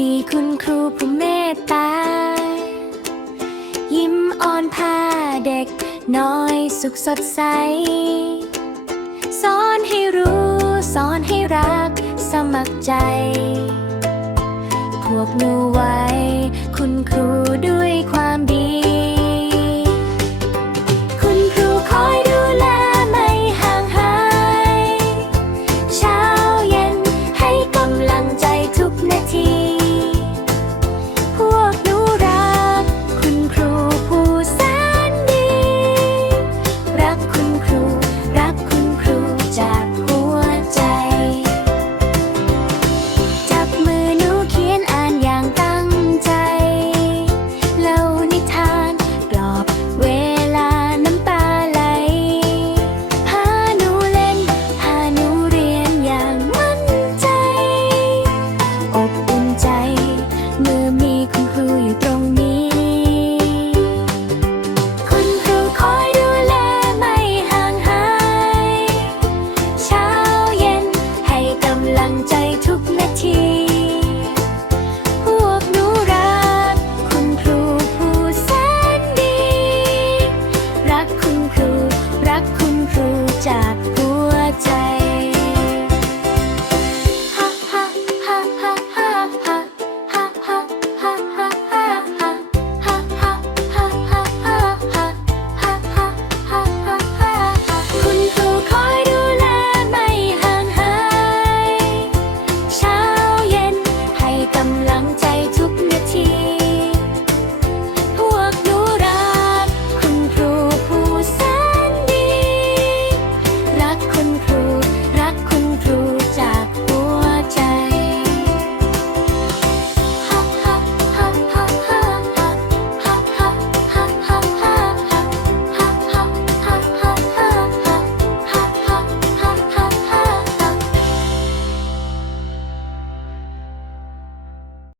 ดีคุณครูผู้เมตตา ยิ้มอ่อนพาเด็กน้อยสุขสดใส สอนให้รู้สอนให้รักสมัครใจ พวกหนูไว้ คุณครูด้วยความ